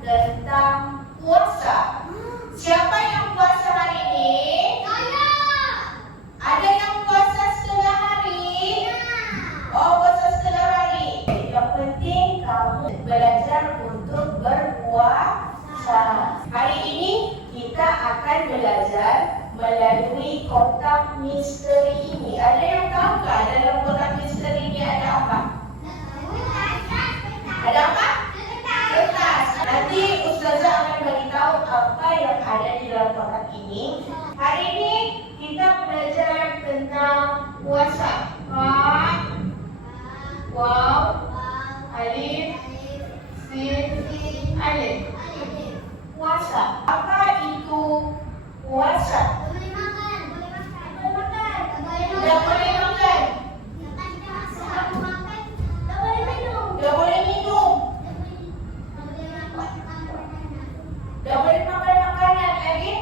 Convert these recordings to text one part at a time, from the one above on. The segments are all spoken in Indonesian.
tentang puasa. Siapa yang puasa hari ini? Saya. Ada yang puasa setengah hari? Oh, puasa setengah hari. Yang penting kamu belajar untuk berpuasa. Hari ini kita akan belajar melalui kotak misteri ini. Ada yang tahu nggak dalam kotak misteri ini ada apa? Ada apa? Kertas. Nanti Ustazah akan beritahu apa yang ada di dalam kotak ini. Hari ini kita belajar tentang puasa. Waw, alif, sin, alif. Puasa. Apa itu puasa? Tidak boleh makan. Tidak boleh minum. Tidak boleh makan makanan lagi.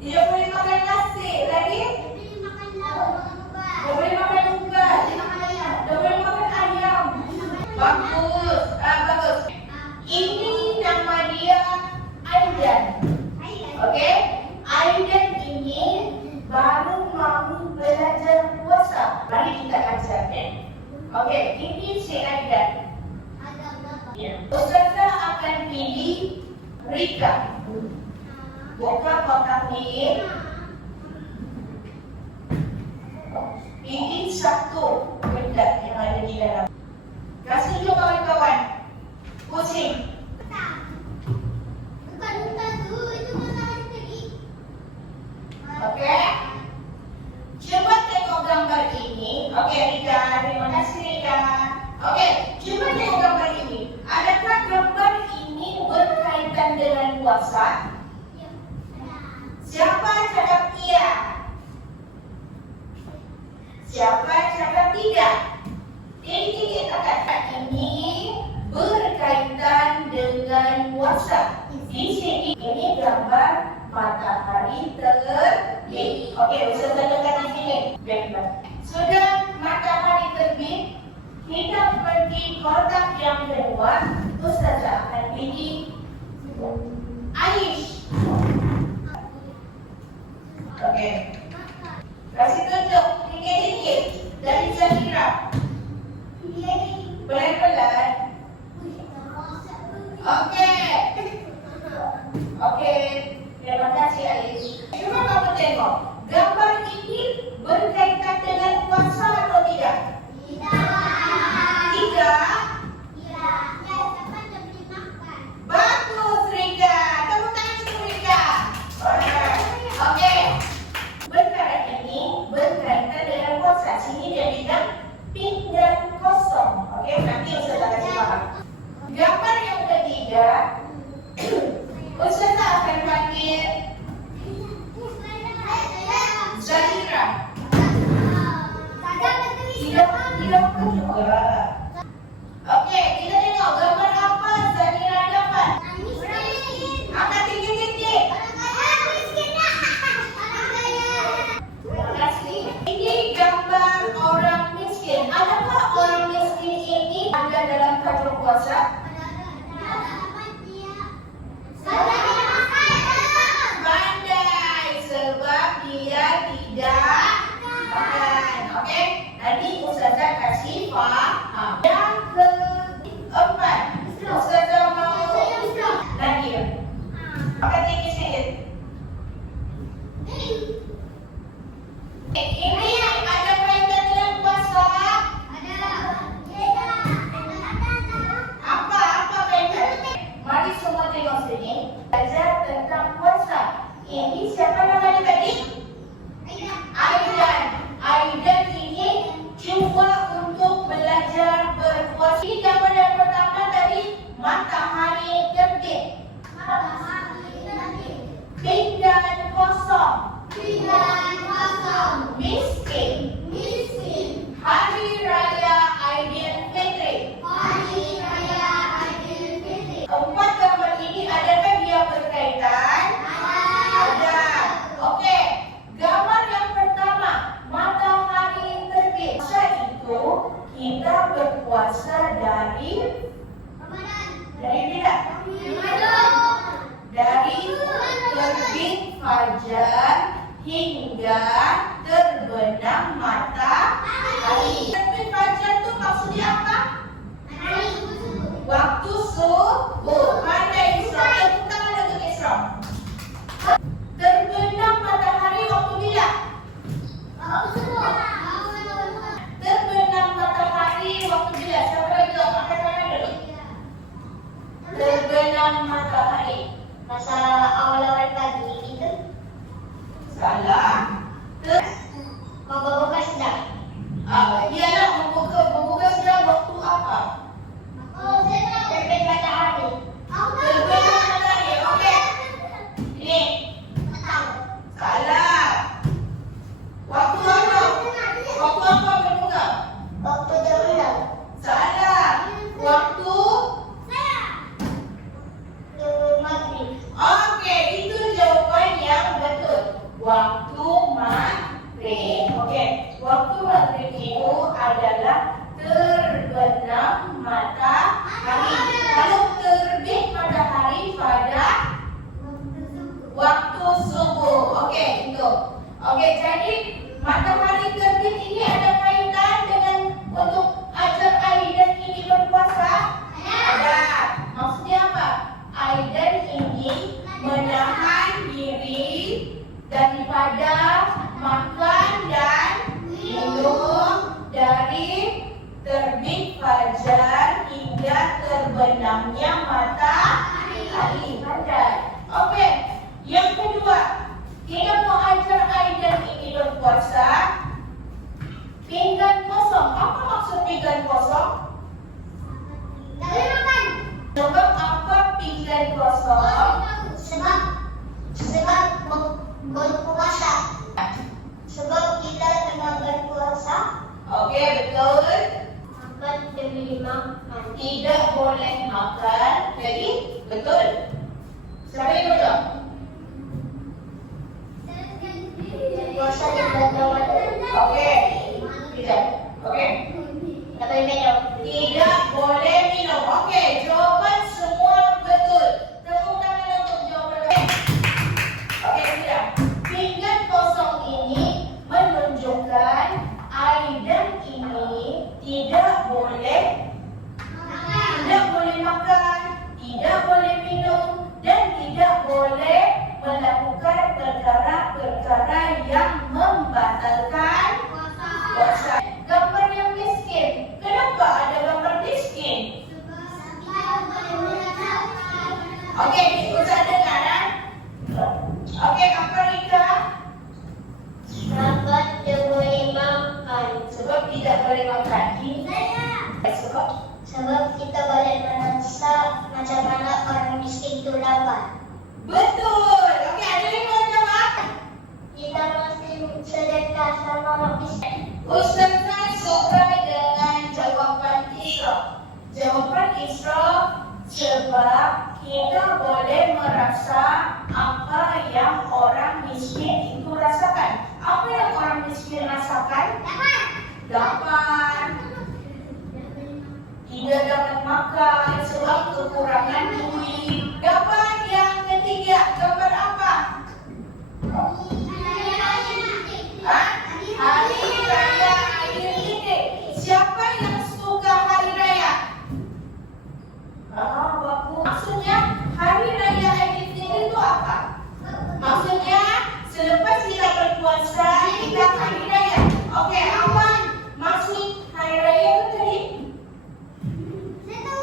Tidak boleh makan nasi lagi. Tidak boleh makan unggas. Tidak boleh makan ayam. Bagus, bagus. Ini nama dia Aidan. Oke, Aidan ini baru mau belajar puasa. Mari kita ajarkan. Oke, ini si Aidan. Ustazah akan pilih Rika. Buka kotak ini. Pilih satu benda yang ada di dalam. Kasih tunjuk kawan-kawan. Kucing. Oke. Coba tengok gambar ini. Oke, Rika. Terima kasih, Rika. Oke, coba tengok gambar ini. Adakah gambar ini berkaitan dengan puasa? Siapa cakap iya? Siapa cakap tidak? Jadi kita katakan ini berkaitan dengan puasa. Di sini ini gambar matahari terbit. Oke, Ustazah letak di sini. Baiklah. Sudah matahari terbit, kita pergi kotak yang kedua. Ustazah akan pilih Aish. Oke. Kasih tunjuk dikit-dikit dari Zahira. Pelan-pelan. Oke. Oke. Terima kasih, Aish. Coba kamu tengok. Gambar ini berkaitan dengan puasa atau tidak? Tidak. Bagus, Rika. Tepuk tangan untuk Rika. Oke. Perkara ini berkaitan dengan puasa. Sini dia bilang pink dan kosong. Oke, nanti Ustazah kasih paham. Gambar yang ketiga, Ustazah akan panggil Zahira. Tidak juga. Oke, kita tengok gambar apa Zahira dapat. Angkat tinggi-tinggi. Terima kasih. Ini gambar orang miskin. Adakah orang miskin ini ada dalam kadar puasa? Pandai, sebab dia tidak makan. Oke, nanti Ustazah kasih paham. Yang keempat, Ustazah mau lagi. Angkat tinggi sedikit. Ini yang ada kaitan dengan puasa. Apa? hingga terbenam matahari. Terbit fajar itu maksudnya apa? Waktu subuh. Mana Isra? Tepuk tangan untuk Isra. Terbenam matahari waktu bila? Terbenam matahari waktu bila? Siapa lagi tahu? Angkat tangan dulu. Terbenam matahari. Masa awal-awal pagi itu Salah. membuka sedang. Iyalah membuka sedang waktu apa? Terbit matahari. Terbenam matahari. Okey. Ini salah. Waktu apa? Waktu apa berbuka? Waktu terbenam. Salah. Waktu Maghrib. Okey, itu jawapan yang betul. Waktu maghrib. Okey, waktu maghrib itu adalah terbenam matahari. Lalu terbit matahari pada waktu subuh. Okey, itu. Okey, jadi matahari terbit ini ada kaitan dengan untuk ajar Aidan ini berpuasa? Ada. Maksudnya apa? Aidan ini menahan diri daripada makan dan minum dari terbit fajar hingga terbenamnya matahari. Pandai. Okey, yang kedua, kita mau ajar Aidan ini berpuasa. Pinggan kosong. Apa maksud pinggan kosong? Sebab apa pinggan kosong? Sebab berpuasa. Sebab kita tengah berpuasa. Okey, betul. Makan demi makan. Tidak boleh makan. Jadi, betul. Siapa yang betul? Puasa di bulan Ramadan. Okey. Tidak. Okey. Tak boleh minum. Tidak boleh minum. Okey, jawapan semua betul. Tepuk tangan untuk jawapan. Okey, tidak. Pinggan kosong ini menunjukkan Aidan ini tidak boleh makan, tidak boleh minum, dan tidak boleh melakukan perkara-perkara yang membatalkan puasa. Gambar yang miskin. Kenapa ada gambar miskin? Okey, usah dengar. Okey, apa Rika? Sebab tak boleh makan. Sebab tidak boleh makan. Sebab kita boleh merasa macam mana orang miskin itu lapar. Betul. Okey, ada yang mau jawab? Kita masih sedekah sama orang miskin. Ustazah suka dengan jawapan Isra. Jawapan Isra sebab kita boleh merasa apa yang orang miskin itu rasakan. Apa yang orang miskin rasakan? Lapar. Tidak dapat makan sebab kekurangan duit. Gambar yang ketiga, gambar apa? Hari Raya Aidilfitri. Siapa yang suka hari raya? Bagus. Maksudnya hari raya Aidilfitri itu apa? Maksudnya selepas kita berpuasa kita hari raya. Okey, apa maksud hari raya itu tadi?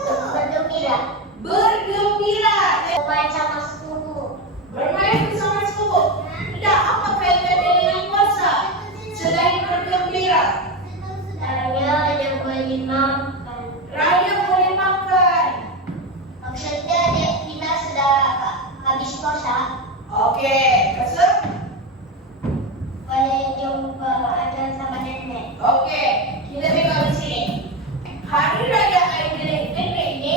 Bergembira. Bergembira. Bermain sama sepupu. Bermain bersama sepupu. Tidak, apa kaitannya dengan puasa? Selain bergembira. Raya yang boleh makan. Raya boleh makan. Maksudnya kita sudah habis puasa. Okey, maksud? Boleh jumpa ada sama nenek. Okey, kita tengok di sini. Hari Raya Aidilfitri ini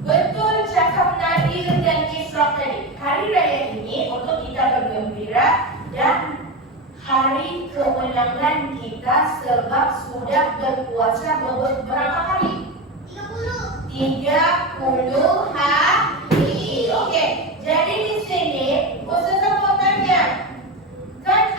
betul cakap Nadir dan Isra tadi. Hari Raya ini untuk kita bergembira dan hari kemenangan kita sebab sudah berpuasa beberapa hari? 30 hari. Okey, jadi di sini Ustazah mau tanya, kan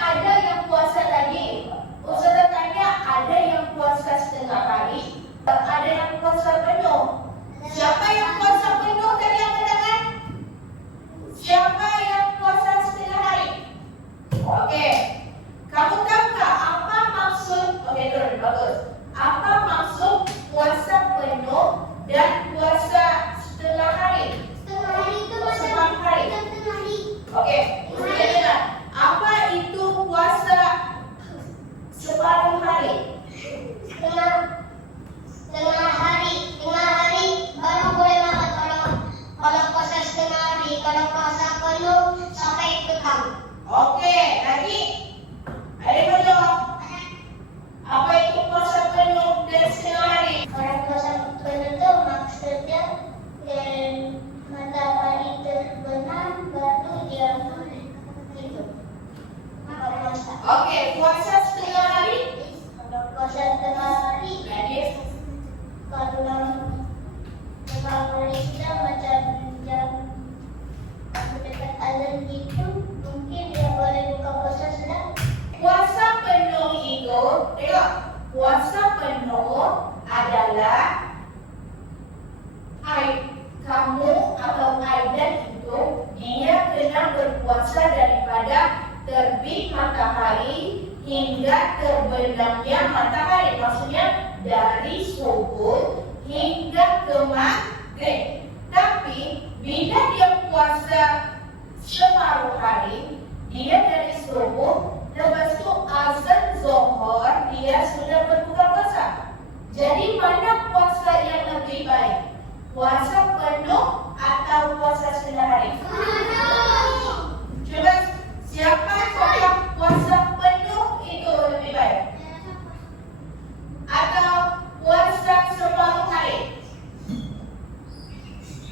kamu atau Aidan itu dia kena berpuasa daripada terbit matahari hingga terbenamnya matahari. Maksudnya dari subuh hingga ke maghrib. Tapi bila dia puasa separuh hari, dia dari subuh lepas itu azan zuhur dia sudah berbuka puasa. Jadi mana puasa yang lebih baik? Puasa penuh atau puasa setengah hari? Coba siapa cakap puasa penuh itu lebih baik? Atau puasa separuh hari?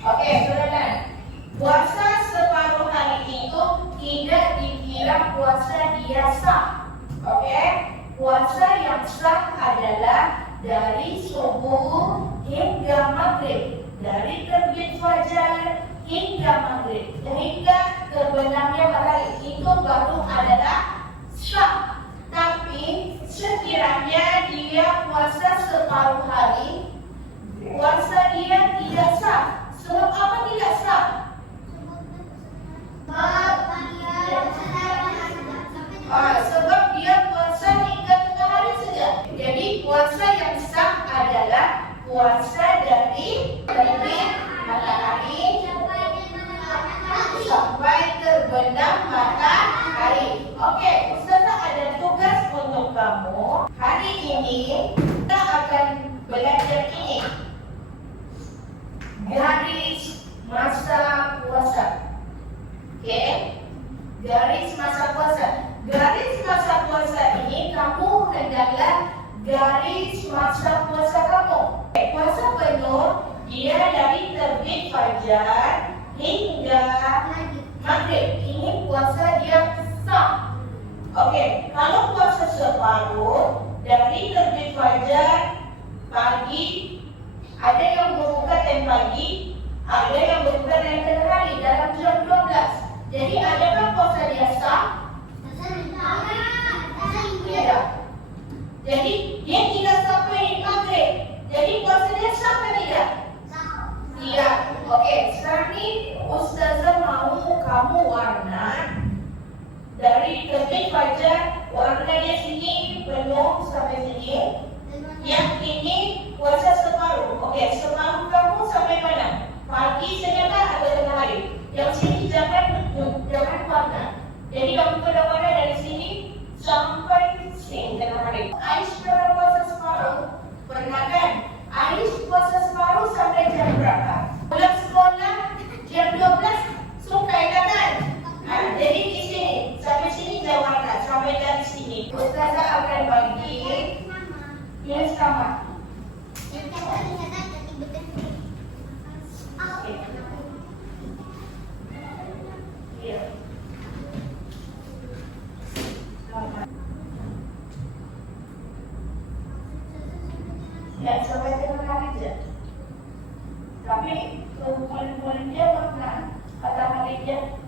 Oke, saudara. Puasa separuh hari itu tidak dikira puasa dia sah. Oke? Puasa yang sah adalah dari subuh hingga maghrib. Dari terbit fajar hingga maghrib, hingga terbenamnya matahari, itu baru adalah sah. Tapi sekiranya dia puasa separuh hari, puasa dia tidak sah. Sebab apa tidak sah? Sebab dia puasa hingga tengah hari saja. Jadi puasa yang sah adalah puasa dari terbit matahari sampai terbenam matahari. Oke, Ustazah ada tugas untuk kamu. Hari ini kita akan belajar ini. Garis masa puasa. Oke? Garis masa puasa. Garis masa puasa ini kamu hendaklah garis masa puasa kamu. Puasa penuh dia dari terbit fajar hingga maghrib. Ini puasa dia sah. Oke, kalau puasa separuh dari terbit fajar pagi, ada yang berbuka time pagi, ada yang berbuka time tengah hari dalam jam 12. Jadi adakah puasa dia sah? Tidak. Jadi dia tidak sampai maghrib. Jadi puasa dia sah atau tidak? Tidak. Oke, sekarang ini Ustazah mau kamu warna dari terbit fajar, warna dia sini penuh sampai sini. Yang ini puasa separuh. Oke, separuh kamu sampai mana? Pagi saja atau tengah hari? Yang sini jangan warna. Jadi kamu kena warna dari sini sampai sini tengah hari. Ais pernah puasa separuh? Pernah kan? Ais puasa separuh sampai jam berapa? Pulang sekolah jam 12 suka kan? Jadi di sini sampai sini jam warna, sampai dari sini. Ustazah akan bagi yang sama. Iya. Ya, sampai tengah hari aja. Tapi poin-poin dia warna matahari dia.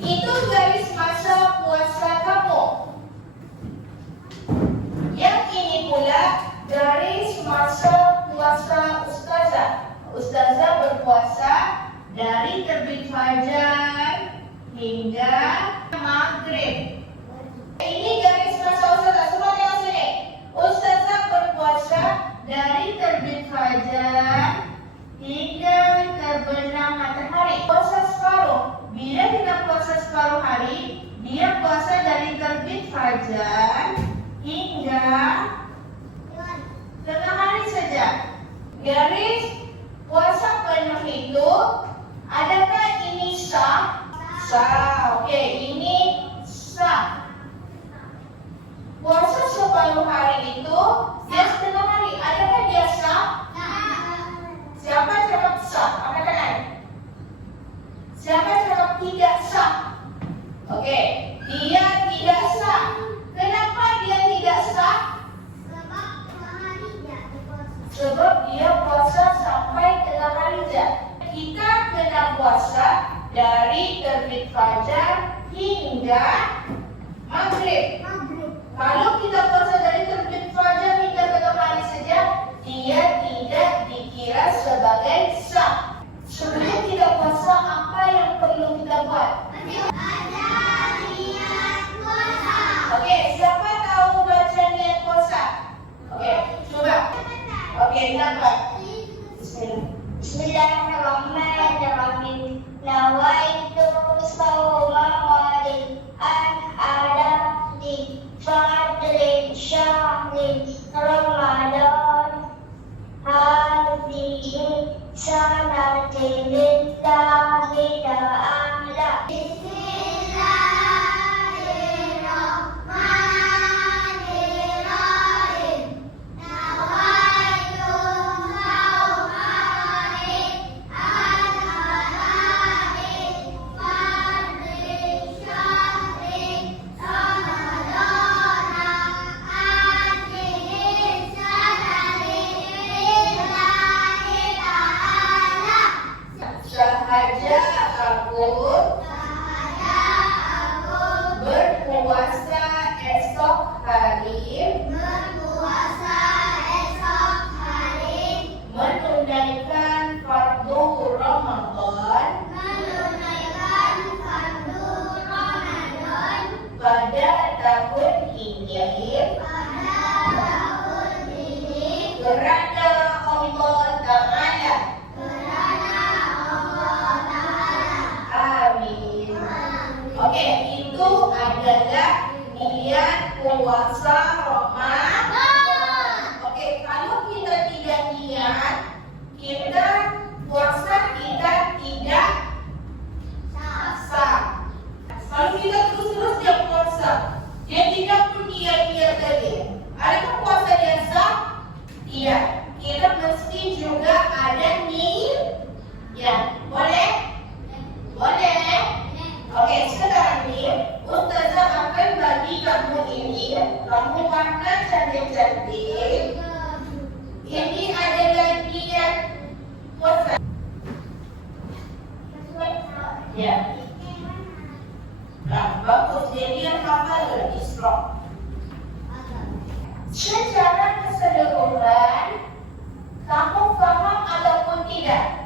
Itu garis masa puasa kamu. Yang ini pula garis masa puasa Ustazah. Ustazah berpuasa dari terbit fajar hingga maghrib. Ini garis masa Ustazah. Semua tengok sini. Ustazah berpuasa dari terbit fajar hingga terbenam matahari. Puasa separuh. Bila kita puasa separuh hari, dia puasa dari terbit fajar hingga tengah hari saja. Garis puasa penuh itu, adakah ini sah? Sah. Oke, ini sah. Puasa separuh hari itu, dia setengah hari. Adakah dia sah? Siapa cakap sah? Angkat tangan. Siapa cakap tidak sah? Oke, dia tidak sah. Kenapa dia tidak sah? Sebab dia puasa sampai tengah hari saja. Kita kena puasa dari terbit fajar hingga maghrib. Kalau kita puasa dari terbit fajar hingga tengah hari saja, dia tidak dikira sebagai sah. Sebelum kita puasa, apa yang perlu kita buat? Oke, siapa tahu baca niat puasa? Oke, coba. Oke, nampak. Bismillahirrahmanirrahim. Nawaitu shawma ghadin an ada di fadlin syahrin Ramadan hadhihi sanati lillahi ta'ala. Sahaja aku berpuasa esok hari menunaikan fardu Ramadan pada tahun ini kerana Allah Ta'ala. Amin. Oke, itu adalah niat puasa Ramadan. Oke, kalau kita tidak niat, kita puasa kita tidak sah. Kalau kita terus-terus dia puasa, dia tidak pun niat tadi. Adakah puasa dia sah? Tidak. Kita mesti juga ada niat. Ya, boleh? Boleh? Oke, sekarang ni Ustazah akan bagi kamu ini. Kamu warna cantik-cantik. Ini adalah niat puasa. Ya. Nah, bagus. Jadi yang hafal Isra. Secara keseluruhan, kamu faham ataupun tidak?